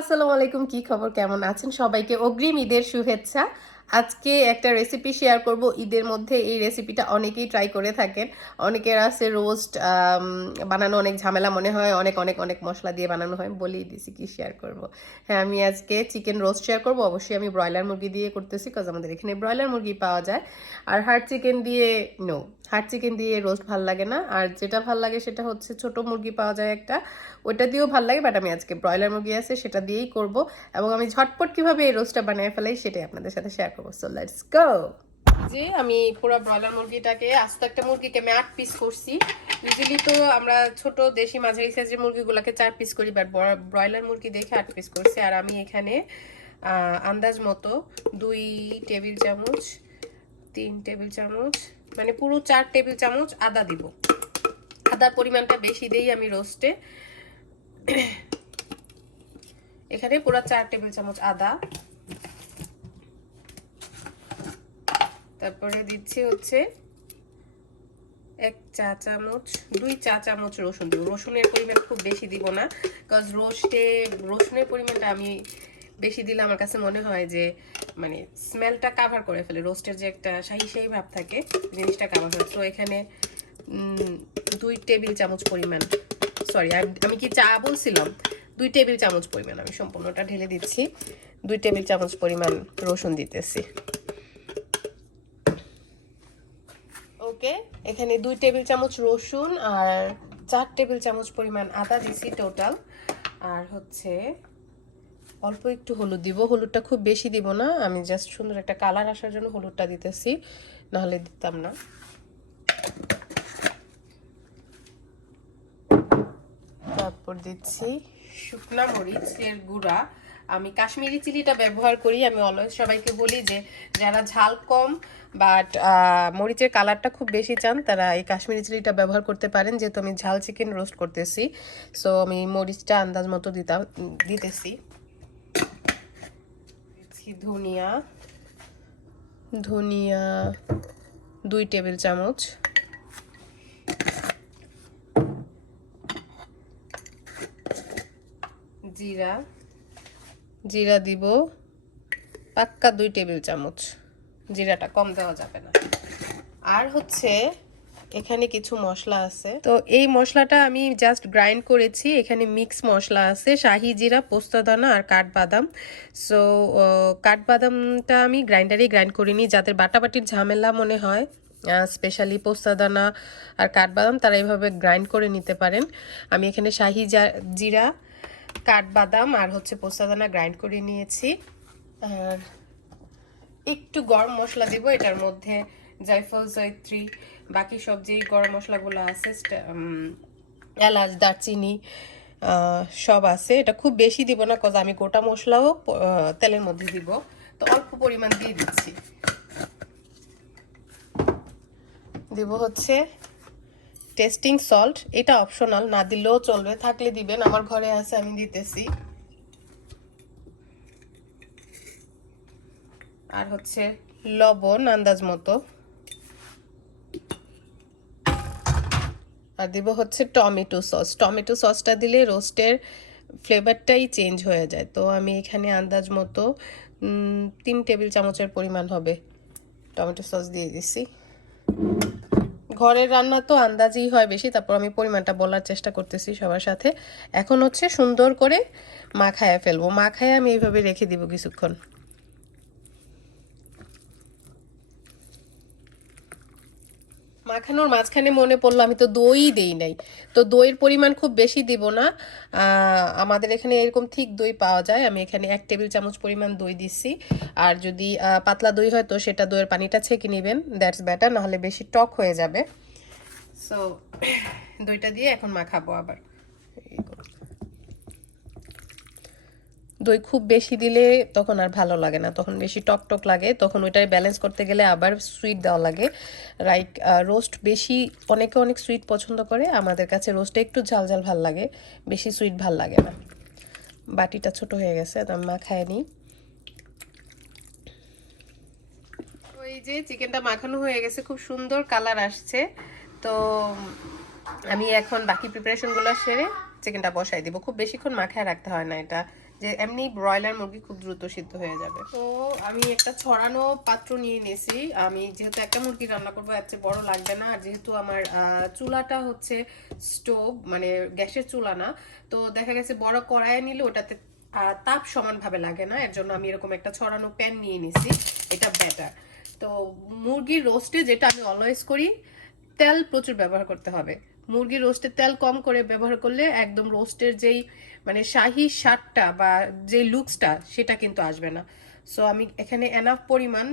আসসালামু আলাইকুম, কি খবর, কেমন আছেন? সবাইকে অগ্রিম ঈদের শুভেচ্ছা। আজকে একটা রেসিপি শেয়ার করব। ঈদের মধ্যে এই রেসিপিটা অনেকেই ট্রাই করে থাকেন। অনেকের আছে রোস্ট বানানো অনেক ঝামেলা মনে হয়, অনেক অনেক অনেক মশলা দিয়ে বানানো হয়। বলেই দিছি কি শেয়ার করব। হ্যাঁ, আমি আজকে চিকেন রোস্ট শেয়ার করব। অবশ্যই আমি ব্রয়লার মুরগি দিয়ে করতেছি, কজ আমাদের এখানে ব্রয়লার মুরগি পাওয়া যায়। আর হার্ড চিকেন দিয়ে নো, হার্ড চিকেন দিয়ে রোস্ট ভাল লাগে না। আর যেটা ভাল লাগে সেটা হচ্ছে ছোট মুরগি পাওয়া যায় একটা, ওটা দিয়েও ভাল লাগে, বাট আমি আজকে ব্রয়লার মুরগি আছে সেটা দিয়েই করব। এবং আমি ঝটপট কিভাবে এই রোস্টটা বানিয়ে ফেলাই সেটাই আপনাদের সাথে শেয়ার করবো। So let's go. যে আমি পুরো ব্রয়লার মুরগিটাকে, আস্ত একটা মুরগিকে আমি 8 পিস করছি। ইউজুয়ালি তো আমরা ছোট দেশি মাঝারি সাইজের মুরগিগুলোকে 4 পিস করি, বাট ব্রয়লার মুরগি দেখে 8 পিস করছি। আর আমি এখানে আন্দাজ মতো 2 টেবিল চামচ, 3 টেবিল চামচ, মানে পুরো 4 টেবিল চামচ আদা দিব। আদার পরিমাণটা বেশি দেই আমি রোস্টে। এখানে পুরো 4 টেবিল চামচ আদা, তারপরে দিচ্ছি হচ্ছে 1 চা চামচ, 2 চা চামচ রসুন দিব। রসুনের পরিমাণ খুব বেশি দিব না, কজ রোস্টে রসুনের পরিমাণটা আমি বেশি দিলে আমার কাছে মনে হয় যে মানে স্মেলটা কাভার করে ফেলে, রোস্টের যে একটা শাহি শাহি ভাব থাকে জিনিসটা কাভার করে। তো এখানে 2 টেবিল চামচ পরিমাণ, সরি আমি কি চা বলছিলাম, 2 টেবিল চামচ পরিমাণ আমি সম্পূর্ণটা ঢেলে দিচ্ছি। 2 টেবিল চামচ পরিমাণ রসুন দিতেছি। ওকে, এখানে 2 টেবিল চামচ রসুন আর 4 টেবিল চামচ পরিমাণ আদা দিছি টোটাল। আর হচ্ছে অল্প একটু হলুদ দিব, হলুদটা খুব বেশি দিব না, আমি জাস্ট সুন্দর একটা কালার আসার জন্য হলুদটা দিতেছি, নাহলে দিতাম না। তারপর দিচ্ছি শুকনা মরিচের গুঁড়া। আমি কাশ্মীরি চিলিটা ব্যবহার করি। আমি অলওয়েজ সবাইকে বলি যে যারা ঝাল কম বাট মরিচের কালারটা খুব বেশি চান তারা এই কাশ্মীরি চিলিটা ব্যবহার করতে পারেন, যেহেতু আমি ঝাল চিকেন রোস্ট করতেছি। সো আমি মরিচটা আন্দাজ মতো দিতেছি। ধনিয়া, ধনিয়া 2 টেবিল চামচ, জিরা, জিরা দিব পাক্কা 2 টেবিল চামচ, জিরাটা কম দেওয়া যাবে না। আর হচ্ছে এখানে কিছু মশলা আছে, তো এই মশলাটা আমি জাস্ট গ্রাইন্ড করেছি। এখানে মিক্স মশলা আছে, শাহি জিরা, পোস্তদানা আর কাঠবাদাম। সো কাঠবাদামটা আমি গ্রাইন্ডারেই গ্রাইন্ড করিনি, যাদের বাটাবাটির ঝামেলা মনে হয় স্পেশালি পোস্তদানা আর কাঠবাদাম তারা এইভাবে গ্রাইন্ড করে নিতে পারেন। আমি এখানে শাহি জিরা, কাঠবাদাম আর হচ্ছে পোস্তদানা গ্রাইন্ড করে নিয়েছি। আর একটু গরম মশলা দিব এটার মধ্যে, জায়ফল, জয়ত্রী, বাকি সব যেই গরম মশলাগুলো আছে, এলাচ, দারচিনি সব আছে। এটা খুব বেশি দিব না, কজ আমি গোটা মশলাও তেলের মধ্যে দিব, তো অল্প পরিমাণ দিয়ে দিচ্ছি। দিব হচ্ছে টেস্টিং সল্ট, এটা অপশনাল, না দিলেও চলবে, থাকলে দিবেন, আমার ঘরে আছে আমি দিতেছি। আর হচ্ছে লবণ আন্দাজ মতো। আর দিব হচ্ছে টমেটো সস। টমেটো সসটা দিলে রোস্টের ফ্লেভারটাই চেঞ্জ হয়ে যায়। তো আমি এখানে আন্দাজ মতো 3 টেবিল চামচের পরিমাণ হবে টমেটো সস দিয়ে দিছি। ঘরের রান্না তো আন্দাজেই হয় বেশি, তারপর আমি পরিমাণটা বলার চেষ্টা করতেছি সবার সাথে। এখন হচ্ছে সুন্দর করে মাখায়া ফেলবো। মাখায় আমি এইভাবে রেখে দিব কিছুক্ষণ। মাখানোর মাঝখানে মনে পড়লো আমি তো দই দেই নাই, তো দইয়ের পরিমাণ খুব বেশি দিব না। আমাদের এখানে এরকম ঠিক দই পাওয়া যায়, আমি এখানে 1 টেবিল চামচ পরিমাণ দই দিচ্ছি। আর যদি পাতলা দই হয় তো সেটা দইয়ের পানিটা ছেঁকে নেবেন, দ্যাটস বেটার, নাহলে বেশি টক হয়ে যাবে। সো দইটা দিয়ে এখন মাখাবো আবার। দই খুব বেশি দিলে তখন আর ভালো লাগে না, তখন বেশি টক টক লাগে, তখন ওইটাই ব্যালেন্স করতে গেলে আবার সুইট দেওয়া লাগে। রাইট, রোস্ট বেশি, অনেকে অনেক সুইট পছন্দ করে, আমাদের কাছে রোস্টে একটু ঝাল ঝাল ভাল লাগে, বেশি সুইট ভাল লাগে না। বাটিটা ছোট হয়ে গেছে, তো আমি মাখায় নিই। ওই যে চিকেনটা মাখানো হয়ে গেছে, খুব সুন্দর কালার আসছে। তো আমি এখন বাকি প্রিপারেশনগুলো সেরে চিকেনটা বসাই দিব। খুব বেশিক্ষণ মাখায় রাখতে হয় না, এটা যে এমনি ব্রয়লার মুরগি খুব দ্রুত সিদ্ধ হয়ে যাবে। তো আমি একটা ছড়ানো পাত্র নিয়ে নিয়েছি। আমি যেহেতু একটা মুরগি রান্না করবো, এর চেয়ে বড় লাগবে না। আর যেহেতু আমার চুলাটা হচ্ছে স্টোভ, মানে গ্যাসের চুলা না, তো দেখা গেছে বড় কড়াইয়ে নিলে ওটাতে তাপ সমানভাবে লাগে না। এর জন্য আমি এরকম একটা ছড়ানো প্যান নিয়ে নিছি, এটা বেটার। তো মুরগির রোস্টে যেটা আমি অলওয়েজ করি, তেল প্রচুর ব্যবহার করতে হবে। মুরগির রোস্টে তেল কম করে ব্যবহার করলে একদম রোস্টের যেই মানে শাহি স্বাদটা বা যে লুকসটা সেটা কিন্তু আসবে না। সো আমি এখানে এনাফ পরিমাণ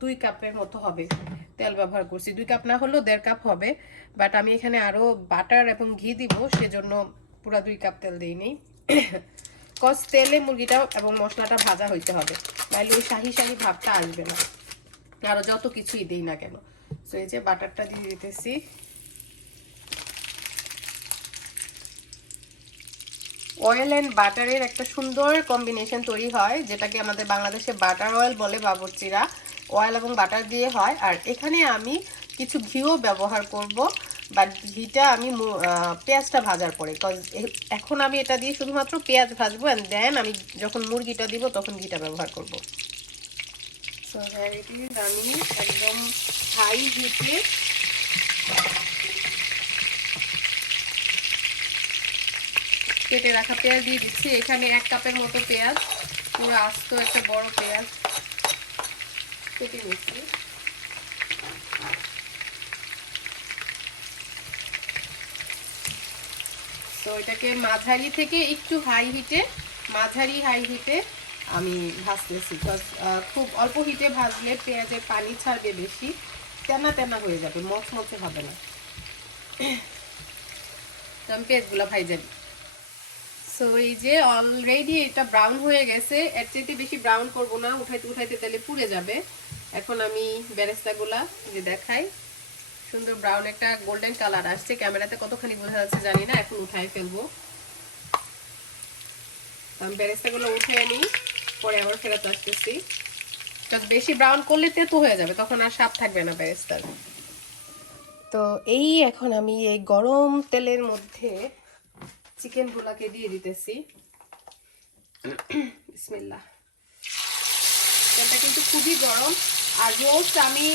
2 কাপের মতো হবে তেল ব্যবহার করছি। 2 কাপ না হলেও 1.5 কাপ হবে, বাট আমি এখানে আরো বাটার এবং ঘি দিব, সেজন্য পুরো 2 কাপ তেল দিইনি। কজ তেলে মুরগিটা এবং মশলাটা ভাজা হইতে হবে, নাহলে ওই শাহি শাহি ভাবটা আসবে না, আরো যত কিছুই দেই না কেন। সো এই যে বাটারটা দিয়ে দিতেছি। অয়েল এন্ড বাটারের একটা সুন্দর কম্বিনেশন তৈরি হয়, যেটাকে আমাদের বাংলাদেশে বাটার অয়েল বলে বাবুর্চিরা। অয়েল এবং বাটার দিয়ে হয়। আর এখানে আমি কিছু ঘিও ব্যবহার করব, বাট ঘিটা আমি পেঁয়াজটা ভাজার পরে, কজ এখন আমি এটা দিয়ে শুধুমাত্র পেঁয়াজ ভাজবো, অ্যান্ড দেন আমি যখন মুরগিটা দিব তখন ঘিটা ব্যবহার করব। সো আমি একদম হাই হিটে কেটে রাখা পেঁয়াজ দিয়ে দিচ্ছি। এখানে 1 কাপের মতো পেঁয়াজ, পুরো আস্ত একটা বড় পেঁয়াজ কেটে নিচ্ছি। তো এটাকে মাঝারি থেকে একটু হাই হিটে, মাঝারি হাই হিটে আমি ভাজতেছি। খুব অল্প হিটে ভাজলে পেঁয়াজের পানি ছাড়বে বেশি, তেনা তেনা হয়ে যাবে, মচমচে হবে না। তো আমি পেঁয়াজগুলো ভাই যাবি। সো এই যে অলরেডি এটা ব্রাউন হয়ে গেছে, এর চাইতে বেশি ব্রাউন করব না, উঠাইতে উঠাইতে তাহলে পুড়ে যাবে। এখন আমি বেরেস্তাগুলা যে দেখাই, সুন্দর ব্রাউন একটা গোল্ডেন কালার আসছে, ক্যামেরাতে কতখানি বোঝা যাচ্ছে জানি না, এখন উঠাই ফেলবো। আমি বেরেস্তাগুলো উঠে আনি, পরে আবার ফেরত আসতেছি। বেশি ব্রাউন করলে তেতো হয়ে যাবে, তখন আর স্বাদ থাকবে না বেরেস্তার। তো এই এখন আমি এই গরম তেলের মধ্যে চিকেন গুলাকে দিয়ে দিতেছি। বিসমিল্লাহ। তেলটা কিন্তু খুবই গরম। আর রোস্ট আমি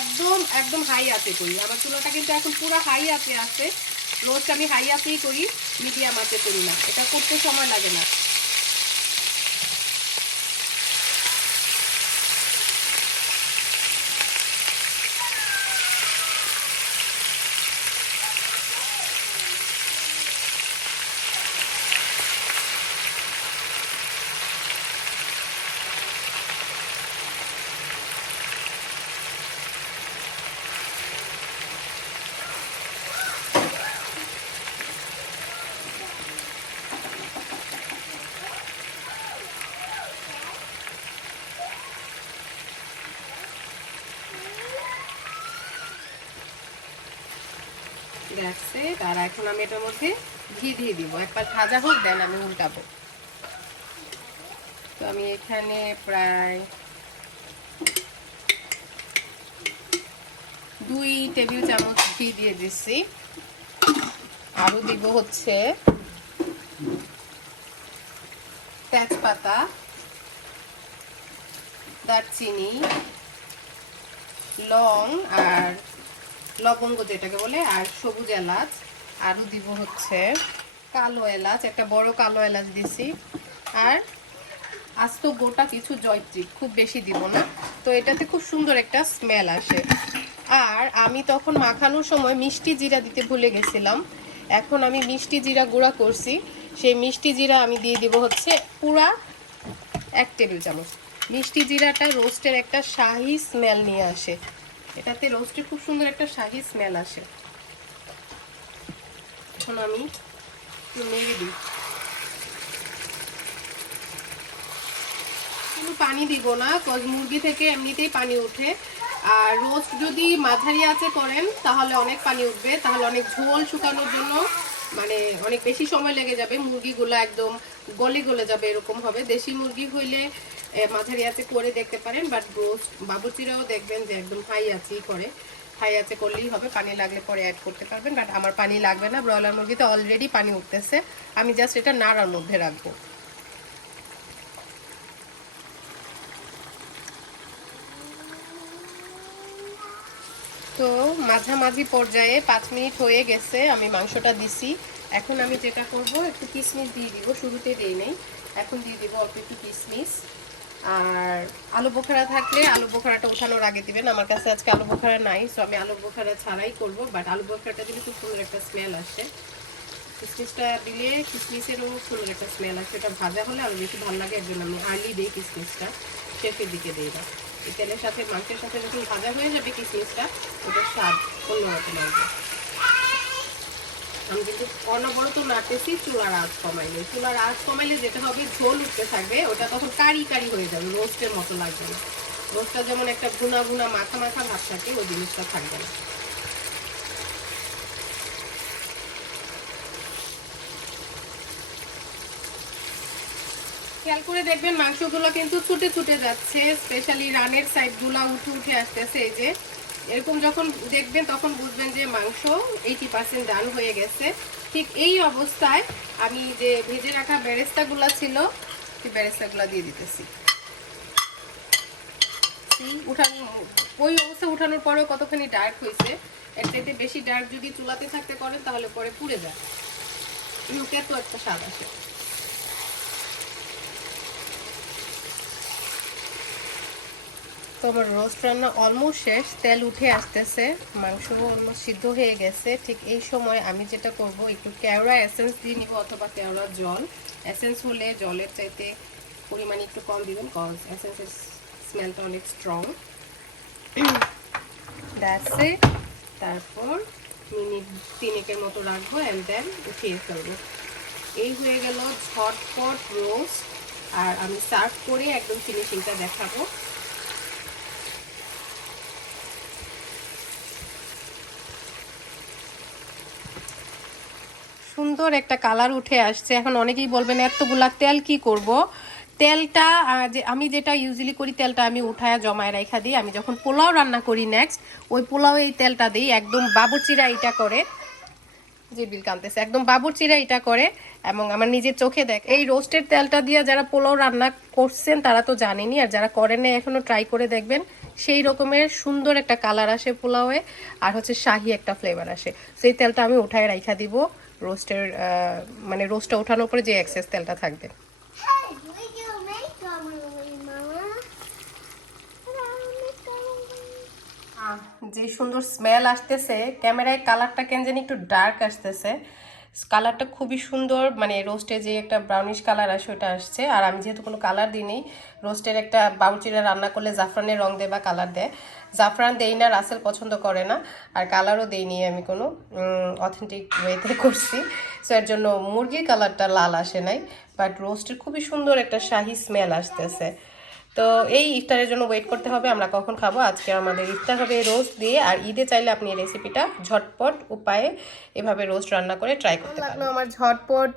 একদম একদম হাই আঁচে করি, আমার চুলাটা কিন্তু এখন পুরো হাই আঁচে আছে। রোস্ট আমি হাই আঁচেই করি, মিডিয়াম আঁচে করি না, এটা করতে সময় লাগে না। দেখছে তারা, এখন আমি এটার মধ্যে ঘি দিয়ে দিব, একবার ভাজা হোক দেন আমি উল্টাবো। তো আমি এখানে প্রায় 2 টেবিল চামচ ঘি দিয়ে দিচ্ছি। আরো দিব হচ্ছে তেজপাতা, দারচিনি, লং আর লবঙ্গ যেটাকে বলে, আর সবুজ এলাচ। আরও দিব হচ্ছে কালো এলাচ, একটা বড় কালো এলাচ দিছি। আর আস্ত গোটা কিছু জয়ত্রী, খুব বেশি দিব না, তো এটাতে খুব সুন্দর একটা স্মেল আসে। আর আমি তখন মাখানোর সময় মিষ্টি জিরা দিতে ভুলে গেছিলাম, এখন আমি মিষ্টি জিরা গুঁড়া করছি, সেই মিষ্টি জিরা আমি দিয়ে দিব হচ্ছে পুরা 1 টেবিল চামচ। মিষ্টি জিরাটা রোস্টের একটা শাহি স্মেল নিয়ে আসে, এটাতে রোস্টের খুব সুন্দর একটা শাহি স্মেল আসে। এখন আমি একটু নেড়ে দিই, কোনো পানি দিব না, কজ মুরগি থেকে এমনিতেই পানি ওঠে। আর রোস্ট যদি মাঝারি আঁচে করেন তাহলে অনেক পানি উঠবে, তাহলে অনেক ঝোল শুকানোর জন্য মানে অনেক বেশি সময় লেগে যাবে, মুরগিগুলো একদম গলে গলে যাবে, এরকম হবে। দেশি মুরগি হইলে মাঝারি আঁচে করে দেখতে পারেন, বাট রোস্ট বাবুর্চিরাও দেখবেন যে একদম হাই আঁচেই করে, হাই আঁচে করলেই হবে। পানি লাগলে পরে অ্যাড করতে পারবেন, বাট আমার পানি লাগবে না, ব্রয়লার মুরগিতে অলরেডি পানি উঠতেছে, আমি জাস্ট এটা নাড়ার মধ্যে রাখবো। তো মাঝামাঝি পর্যায়ে 5 মিনিট হয়ে গেছে, আমি মাংসটা দিছি। এখন আমি যেটা করব, একটু কিশমিশ দিয়ে দিব, শুরুতে দেই নেই, এখন দিয়ে দিব অল্প একটু কিশমিশ। আর আলু বোখারা থাকলে আলু বোখারাটা উঠানোর আগে দিবেন। আমার কাছে আজকে আলু বোখারা নাই, সো আমি আলু বোখারা ছাড়াই করব, বাট আলু বোখারাটা দিলে খুব সুন্দর একটা স্মেল আসে। কিশমিশটা দিলে কিশমিশেরও সুন্দর একটা স্মেল আসে, এটা ভাজা হলে আরও বেশি ভালো লাগে, এর জন্য আমি আর্লি দিই কিশমিশটা, শেষের দিকে দিই না। এই তেলের সাথে মাংসের সাথে যখন ভাজা হয়ে যাবে কিশমিশটা, ওটার স্বাদ অন্যরকম আসবে। আমি কিন্তু অনবরত নাড়তেছি, চুলার আঁচ কমাইলে। চুলার আঁচ কমাইলে যেটা হবে, ঝোল উঠতে থাকবে, ওটা তখন কারি কারি হয়ে যাবে, রোস্টের মতো লাগবে না। রোস্টটা যেমন একটা ভুনা ভুনা মাখা মাখা ভাব থাকে, ওই জিনিসটা থাকবে না। খেয়াল করে দেখবেন মাংসগুলো কিন্তু ছুটে ছুটে যাচ্ছে, স্পেশালি রানের সাইডগুলো উঠে উঠে আসতেছে। এই যে এরকম যখন দেখবেন তখন বুঝবেন যে মাংস 80% ডান হয়ে গেছে। ঠিক এই অবস্থায় আমি যে ভেজে রাখা বেরেস্তাগুলো ছিল, সেই বেরেস্তাগুলো দিয়ে দিতেছি। ওই অবস্থা উঠানোর পরেও কতখানি ডার্ক হয়েছে। এর চাইতে বেশি ডার্ক যদি চুলাতে থাকতে করেন তাহলে পরে পুড়ে যায়, লুকে তো একটা স্বাদ আসে। তো আমার রোস্ট রান্না অলমোস্ট শেষ, তেল উঠে আসতেছে, মাংসও অলমোস্ট সিদ্ধ হয়ে গেছে। ঠিক এই সময় আমি যেটা করব, একটু কেওড়া এসেন্স দিয়ে নিব, অথবা কেওড়া জল। এসেন্স হলে জলের চাইতে পরিমাণ একটু কম দিবেন, কজ এসেন্সের স্মেলটা অনেক স্ট্রং। That's it. তারপর মিনিট 3 মতো রাখবো, অ্যান্ড দেন উঠিয়ে ফেলবো। এই হয়ে গেল ঝটপট রোস্ট। আর আমি সার্ভ করে একদম ফিনিশিংটা দেখাবো। সুন্দর একটা কালার উঠে আসছে। এখন অনেকেই বলবেন এতগুলা তেল কি করব। তেলটা যে আমি যেটা ইউজুয়ালি করি, তেলটা আমি উঠায় জমায় রাখা দিই। আমি যখন পোলাও রান্না করি নেক্সট, ওই পোলাও এই তেলটা দিই, একদম বাবুর্চিরা এটা করে, যে বিল কানতেছে, একদম বাবুর্চিরা এটা করে, এবং আমার নিজের চোখে দেখ। এই রোস্টেড তেলটা দিয়ে যারা পোলাও রান্না করছেন তারা তো জানেনই, আর যারা করেন না এখনো ট্রাই করে দেখবেন। সেই রকমের সুন্দর একটা কালার আসে পোলাওয়ে, আর হচ্ছে শাহি একটা ফ্লেভার আসে। সেই তেলটা আমি উঠায় রাখা দিব রোস্টের, মানে রোস্টটা ওঠানোর পরে যে এক্সেস তেলটা থাকবে। যে সুন্দর স্মেল আসতেছে, ক্যামেরায় কালারটা কেন জানি একটু ডার্ক আসতেছে, কালারটা খুবই সুন্দর, মানে রোস্টে যে একটা ব্রাউনিশ কালার আসে ওটা আসছে। আর আমি যেহেতু কোনো কালার দিইনি, রোস্টের একটা বাবুচিরা রান্না করলে জাফরানের রং দেয় বা কালার দেয়, জাফরান দেই না, রাসেল পছন্দ করে না, আর কালারও দেইনি আমি কোনো, অথেন্টিক ওয়েতে করছি। সো এর জন্য মুরগির কালারটা লাল আসে নাই, বাট রোস্টের খুবই সুন্দর একটা শাহি স্মেল আসতেছে। তো এই ইফতারের জন্য ওয়েট করতে হবে, আমরা কখন খাবো। আজকে আমাদের ইফতার হবে রোস্ট দিয়ে, আর ঈদে চাইলে আপনি এই রেসিপিটা ঝটপট উপায়ে এভাবে রোস্ট রান্না করে ট্রাই করতে পারেন। আমার ঝটপট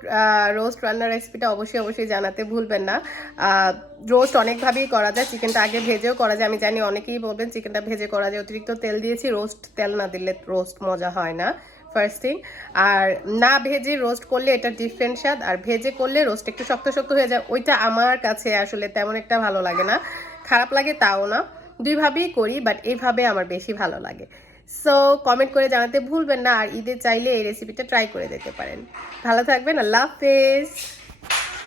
রোস্ট রান্নার রেসিপিটা অবশ্যই জানাতে ভুলবেন না। রোস্ট অনেকভাবেই করা যায়, চিকেনটা আগে ভেজেও করা যায়। আমি জানি অনেকেই বলবেন চিকেনটা ভেজে করা যায়, অতিরিক্ত তেল দিয়েছি, রোস্ট তেল না দিলে রোস্ট মজা হয় না, ফার্স্ট থিং। আর না ভেজে রোস্ট করলে এটা ডিফারেন্ট স্বাদ, আর ভেজে করলে রোস্ট একটু শক্ত শক্ত হয়ে যায়, ওইটা আমার কাছে আসলে তেমন একটা ভালো লাগে না। খারাপ লাগে তাও না, দুইভাবেই করি, বাট এইভাবে আমার বেশি ভালো লাগে। সো কমেন্ট করে জানাতে ভুলবেন না, আর ঈদে চাইলে এই রেসিপিটা ট্রাই করে দেখতে পারেন। ভালো থাকবেন, আল্লাহ হাফেজ।